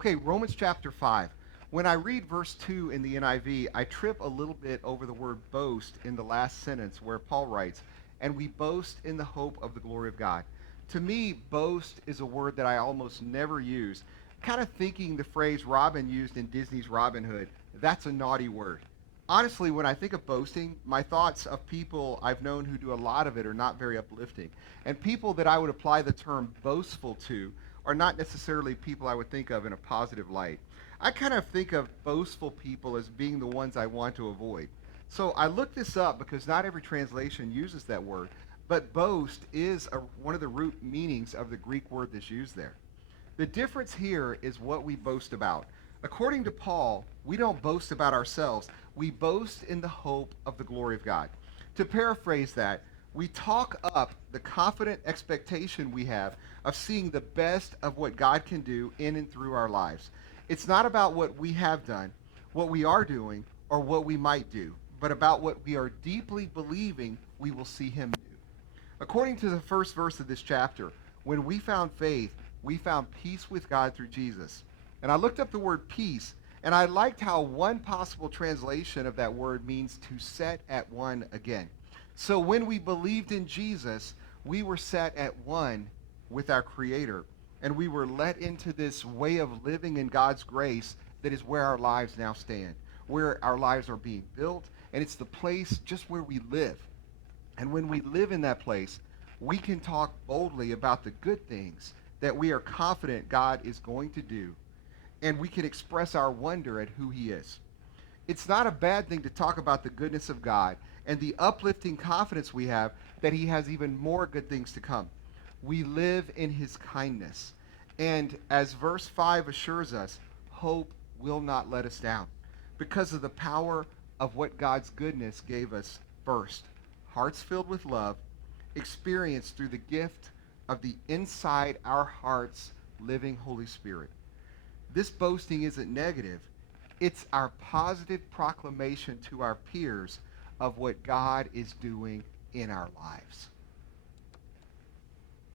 Okay, Romans chapter 5. When I read verse 2 in the NIV, I trip a little bit over the word boast in the last sentence where Paul writes, and we boast in the hope of the glory of God. To me, boast is a word that I almost never use. Kind of thinking the phrase Robin used in Disney's Robin Hood, that's a naughty word. Honestly, when I think of boasting, my thoughts of people I've known who do a lot of it are not very uplifting. And people that I would apply the term boastful to are not necessarily people I would think of in a positive light. I kind of think of boastful people as being the ones I want to avoid. So I looked this up because not every translation uses that word, but boast is one of the root meanings of the Greek word that's used there. The difference here is what we boast about. According to Paul, we don't boast about ourselves. We boast in the hope of the glory of God. To paraphrase that, we talk up the confident expectation we have of seeing the best of what God can do in and through our lives. It's not about what we have done, what we are doing, or what we might do, but about what we are deeply believing we will see Him do. According to the first verse of this chapter, when we found faith, we found peace with God through Jesus. And I looked up the word peace, and I liked how one possible translation of that word means to set at one again. So when we believed in Jesus, we were set at one with our Creator, and we were let into this way of living in God's grace that is where our lives now stand, where our lives are being built, and it's the place just where we live. And when we live in that place, we can talk boldly about the good things that we are confident God is going to do, and we can express our wonder at who He is. It's not a bad thing to talk about the goodness of God and the uplifting confidence we have that He has even more good things to come. We live in His kindness. And as verse 5 assures us, hope will not let us down because of the power of what God's goodness gave us first. Hearts filled with love, experienced through the gift of the inside our hearts living Holy Spirit. This boasting isn't negative. It's our positive proclamation to our peers of what God is doing in our lives.